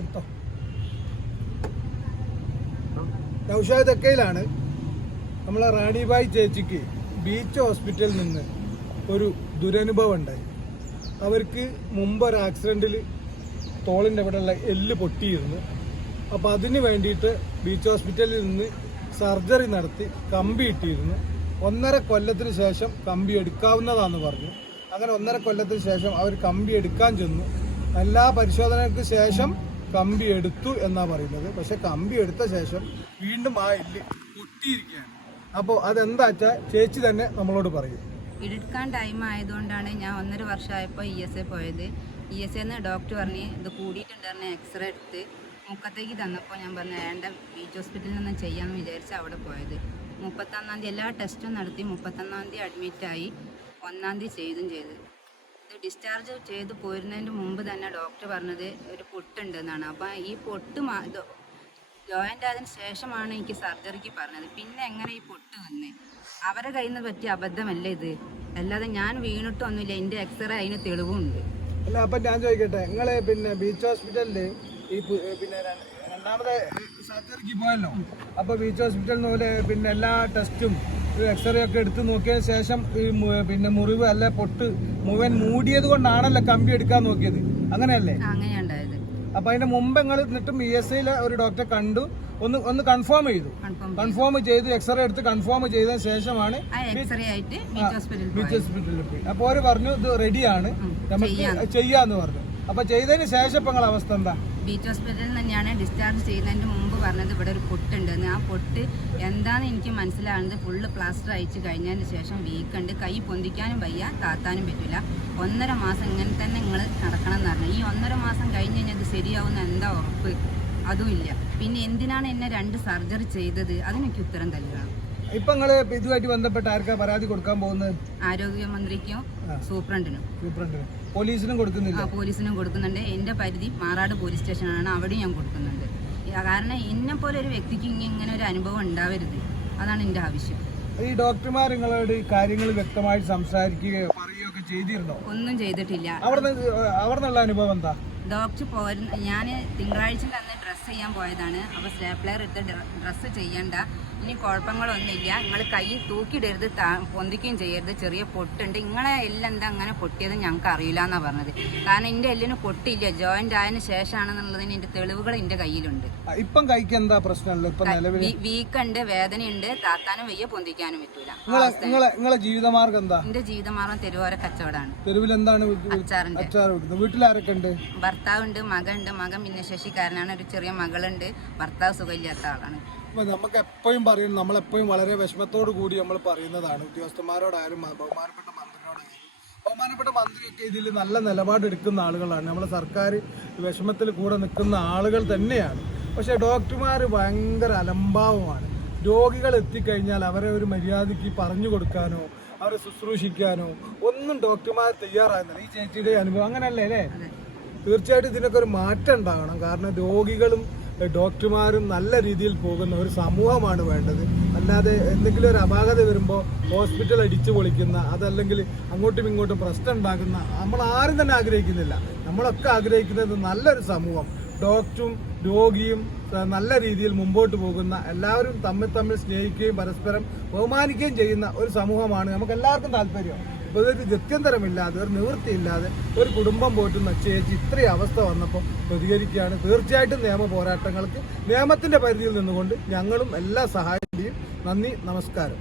എടുത്തോ നൗഷാദ് നമ്മളെ റാണിബായ് ചേച്ചിക്ക് ബീച്ച് ഹോസ്പിറ്റലിൽ നിന്ന് ഒരു ദുരനുഭവം ഉണ്ടായി. അവർക്ക് മുമ്പ് ഒരു ആക്സിഡന്റിൽ തോളിന്റെ ഇവിടെയുള്ള എല്ല് പൊട്ടിയിരുന്നു. അപ്പോൾ അതിന് വേണ്ടിയിട്ട് ബീച്ച് ഹോസ്പിറ്റലിൽ നിന്ന് സർജറി നടത്തി കമ്പി ഇട്ടിരുന്നു. ഒന്നര കൊല്ലത്തിന് ശേഷം കമ്പി എടുക്കാവുന്നതാണെന്ന് പറഞ്ഞു. അങ്ങനെ ഒന്നര കൊല്ലത്തിന് ശേഷം അവർ കമ്പി എടുക്കാൻ ചെന്നു. എല്ലാ പരിശോധനകൾക്ക് ശേഷം കമ്പി എടുത്തു എന്നാ പറയുന്നത്. പക്ഷെ കമ്പി എടുത്ത ശേഷം വീണ്ടും ആ എല്ല് പൊട്ടിയിരിക്കുകയാണ്. അപ്പോൾ അതെന്താ വെച്ചാൽ ചേച്ചി തന്നെ നമ്മളോട് പറയും. എടുക്കാൻ ടൈം ആയതുകൊണ്ടാണ് ഞാൻ ഒന്നര വർഷമായപ്പോൾ ഇ എസ് എ പോയത്. ഇ എസ് എന്ന് ഡോക്ടർ പറഞ്ഞ് ഇത് കൂടിയിട്ടുണ്ടായിരുന്ന എക്സ്റേ എടുത്ത് മുക്കത്തേക്ക് തന്നപ്പോൾ ഞാൻ പറഞ്ഞു വേണ്ട ബീച്ച് ഹോസ്പിറ്റലിൽ നിന്ന് ചെയ്യാമെന്ന് വിചാരിച്ച് അവിടെ പോയത്. മുപ്പത്തൊന്നാം തീയതി എല്ലാ ടെസ്റ്റും നടത്തി മുപ്പത്തൊന്നാം തീയതി അഡ്മിറ്റായി ഒന്നാം തീയതി ചെയ്തും ചെയ്ത്. ഇത് ഡിസ്ചാർജ് ചെയ്ത് പോരുന്നതിന് മുമ്പ് തന്നെ ഡോക്ടർ പറഞ്ഞത് ഒരു പൊട്ടുണ്ട് എന്നാണ് അപ്പം ഈ പൊട്ട് ജോയിന്റ് ജോയിന്റ് ആയതിനു ശേഷമാണ് എനിക്ക് സർജറിക്ക് പറഞ്ഞത്. പിന്നെ എങ്ങനെ ഈ പൊട്ട് വന്നേ? അവരെ കയ്യിൽ നിന്ന് പറ്റിയ അബദ്ധമല്ല ഇത്? അല്ലാതെ ഞാൻ വീണിട്ടൊന്നുമില്ല എന്റെ എക്സ്റേ അതിന് തെളിവുണ്ട്. അല്ല അപ്പം ഞാൻ ചോദിക്കട്ടെ നിങ്ങളെ പിന്നെ ബീച്ച് ഹോസ്പിറ്റലിൽ ഈ പിന്നെ രണ്ടാമത് രണ്ടാമത്തെ സർജറിക്ക് പോയല്ലോ. അപ്പൊ ബീച്ച് ഹോസ്പിറ്റലിൽ പോലെ പിന്നെ എല്ലാ ടെസ്റ്റും എക്സ്റേ ഒക്കെ എടുത്ത് നോക്കിയതിന് ശേഷം ഈ പിന്നെ മുറിവ് അല്ല പൊട്ട് മുഴുവൻ മൂടിയത് കൊണ്ടാണല്ലോ കമ്പി എടുക്കാൻ നോക്കിയത്. അങ്ങനെയല്ലേ? അപ്പൊ അതിന്റെ മുമ്പ് നിങ്ങൾ എന്നിട്ടും ഇ എസ് ഐയിലെ ഒരു ഡോക്ടറെ കണ്ടു. ഒന്ന് ഒന്ന് കൺഫേം ചെയ്തു. കൺഫേം ചെയ്ത്. എക്സ്റേ എടുത്ത് കൺഫേം ചെയ്തതിന് ശേഷമാണ് ഹോസ്പിറ്റലിൽ പോയി. അപ്പോൾ അവർ പറഞ്ഞു ഇത് റെഡിയാണ് നമുക്ക് ചെയ്യാന്ന്. ചെയ്യാന്ന് പറഞ്ഞു. അപ്പൊ ചെയ്തതിന് ശേഷം ഇപ്പൊ നിങ്ങളെ അവസ്ഥ എന്താ? ബീച്ച് ഹോസ്പിറ്റലിൽ തന്നെയാണ് ഡിസ്ചാർജ് ചെയ്യുന്നതിന് മുമ്പ് പറഞ്ഞത് ഇവിടെ ഒരു പൊട്ടുണ്ടെന്ന് ആ പൊട്ട് എന്താണെന്ന് എനിക്ക് മനസ്സിലാകുന്നത് ഫുള്ള് പ്ലാസ്റ്റർ അയച്ച് കഴിഞ്ഞതിന് ശേഷം വീക്കുണ്ട്. കൈ പൊന്തിക്കാനും വയ്യ താത്താനും പറ്റില്ല ഒന്നര മാസം ഇങ്ങനെ തന്നെ നിങ്ങൾ നടക്കണം എന്ന് പറഞ്ഞു. ഈ ഒന്നര മാസം കഴിഞ്ഞ് കഴിഞ്ഞാൽ ശരിയാവുന്ന എന്താ ഉറപ്പ്? അതുമില്ല പിന്നെ എന്തിനാണ് എന്നെ രണ്ട് സർജറി ചെയ്തത്? അതിനൊക്കെ ഉത്തരം തല്ലുകയാണ് ഇപ്പൊ നിങ്ങൾ ഇതുമായിട്ട് ബന്ധപ്പെട്ട് ആർക്കാ പരാതി കൊടുക്കാൻ പോകുന്നത്? ആരോഗ്യമന്ത്രിക്കും സൂപ്രണ്ടിനും. സൂപ്രണ്ടിനും. പോലീസിനും കൊടുക്കുന്നില്ല? പോലീസിനും കൊടുക്കുന്നുണ്ട്. എന്റെ പരിധി മാറാട് പോലീസ് സ്റ്റേഷനാണ്. അവിടെയും ഞാൻ കൊടുക്കുന്നുണ്ട്. കാരണം എന്നെ പോലെ ഒരു വ്യക്തിക്ക് ഇങ്ങനെ ഒരു അനുഭവം ഉണ്ടാവരുത്. അതാണ് എന്റെ ആവശ്യം. ഈ ഡോക്ടർമാർ നിങ്ങളോട് ഈ കാര്യങ്ങൾ വ്യക്തമായിട്ട് സംസാരിക്കുകയോ പറയുകയൊക്കെ ചെയ്തിരുന്നോ? ഒന്നും ചെയ്തിട്ടില്ല. അവിടെ അവിടെ നിന്നുള്ള അനുഭവം എന്താ? ഡോക്ടർ പോരുന്ന ഞാൻ തിങ്കളാഴ്ച അന്ന് ഡ്രസ്സ് ചെയ്യാൻ പോയതാണ്. അപ്പോൾ സ്റ്റാപ്ലർ എടുത്ത് ഡ്രസ്സ് ചെയ്യണ്ട. ഇനി കുഴപ്പങ്ങളൊന്നുമില്ല. നിങ്ങൾ കൈ തൂക്കിയിടരുത് പൊന്തിക്കുകയും ചെയ്യരുത്. ചെറിയ പൊട്ടുണ്ട്. നിങ്ങളെ എല്ലെന്താ അങ്ങനെ പൊട്ടിയത് ഞങ്ങൾക്ക് അറിയില്ല എന്നാണ് പറഞ്ഞത്. കാരണം എന്റെ എല്ലിന് പൊട്ടിയില്ല. ജോയിന്റ് ആയതിനു ശേഷമാണെന്നുള്ളതിന് എന്റെ തെളിവുകൾ എന്റെ കയ്യിലുണ്ട്. ഇപ്പം കൈക്ക് എന്താ വീ- വീക്കുണ്ട് വേദനയുണ്ട്. താത്താനും വയ്യ പൊന്തിക്കാനും പറ്റൂല. ജീവിതമാർഗം എന്താ? എന്റെ ജീവിതമാർഗം തെരുവോര കച്ചവടമാണ്. തെരുവിൽ എന്താണ് വീട്ടിലാരൊക്കെ ഉണ്ട്? ഭർത്താവുണ്ട് മകനുണ്ട്. മകൻ ഭിന്നശേഷിക്കാരനാണ്. ഒരു ചെറിയ മകളുണ്ട് ഭർത്താവ് സുഖമില്ലാത്ത ആളാണ്. അപ്പൊ നമുക്ക് എപ്പോഴും പറയും നമ്മളെപ്പോഴും വളരെ വിഷമത്തോടു കൂടി നമ്മൾ പറയുന്നതാണ്. ഉദ്യോഗസ്ഥന്മാരോടായാലും ബഹുമാനപ്പെട്ട മന്ത്രിയോടായാലും ബഹുമാനപ്പെട്ട മന്ത്രിയൊക്കെ ഇതിൽ നല്ല നിലപാടെടുക്കുന്ന ആളുകളാണ്. നമ്മളെ സർക്കാർ വിഷമത്തിൽ കൂടെ നിൽക്കുന്ന ആളുകൾ തന്നെയാണ്. പക്ഷേ ഡോക്ടർമാർ ഭയങ്കര അലംഭാവമാണ്. രോഗികൾ എത്തിക്കഴിഞ്ഞാൽ അവരെ ഒരു മര്യാദയ്ക്ക് പറഞ്ഞു കൊടുക്കാനോ അവരെ ശുശ്രൂഷിക്കാനോ ഒന്നും ഡോക്ടർമാർ തയ്യാറാകുന്നില്ല. ഈ ചേച്ചിയുടെ അനുഭവം അങ്ങനല്ലേ അല്ലേ? തീർച്ചയായിട്ടും ഇതിനൊക്കെ ഒരു മാറ്റം ഉണ്ടാകണം. കാരണം രോഗികളും ഡോക്ടർമാരും നല്ല രീതിയിൽ പോകുന്ന ഒരു സമൂഹമാണ് വേണ്ടത്. അല്ലാതെ എന്തെങ്കിലും ഒരു അപാകത വരുമ്പോൾ ഹോസ്പിറ്റൽ അടിച്ചു പൊളിക്കുന്ന അതല്ലെങ്കിൽ അങ്ങോട്ടും ഇങ്ങോട്ടും പ്രശ്നം ഉണ്ടാക്കുന്ന നമ്മൾ ആരും തന്നെ ആഗ്രഹിക്കുന്നില്ല. നമ്മളൊക്കെ ആഗ്രഹിക്കുന്നത് നല്ലൊരു സമൂഹം. ഡോക്ടറും രോഗിയും നല്ല രീതിയിൽ മുമ്പോട്ട് പോകുന്ന എല്ലാവരും തമ്മിൽ തമ്മിൽ സ്നേഹിക്കുകയും പരസ്പരം ബഹുമാനിക്കുകയും ചെയ്യുന്ന ഒരു സമൂഹമാണ്. നമുക്ക് എല്ലാവർക്കും താല്പര്യം. ഇതൊരു ഗത്യന്തരമില്ലാതെ ഒരു നിവൃത്തിയില്ലാതെ ഒരു കുടുംബം പോറ്റുന്ന ചേച്ചി ഇത്രയും അവസ്ഥ വന്നപ്പോൾ പ്രതികരിക്കുകയാണ്. തീർച്ചയായിട്ടും നിയമ പോരാട്ടങ്ങൾക്ക് നിയമത്തിന്റെ പരിധിയിൽ നിന്നുകൊണ്ട് ഞങ്ങളും എല്ലാ സഹായം നന്ദി നമസ്കാരം.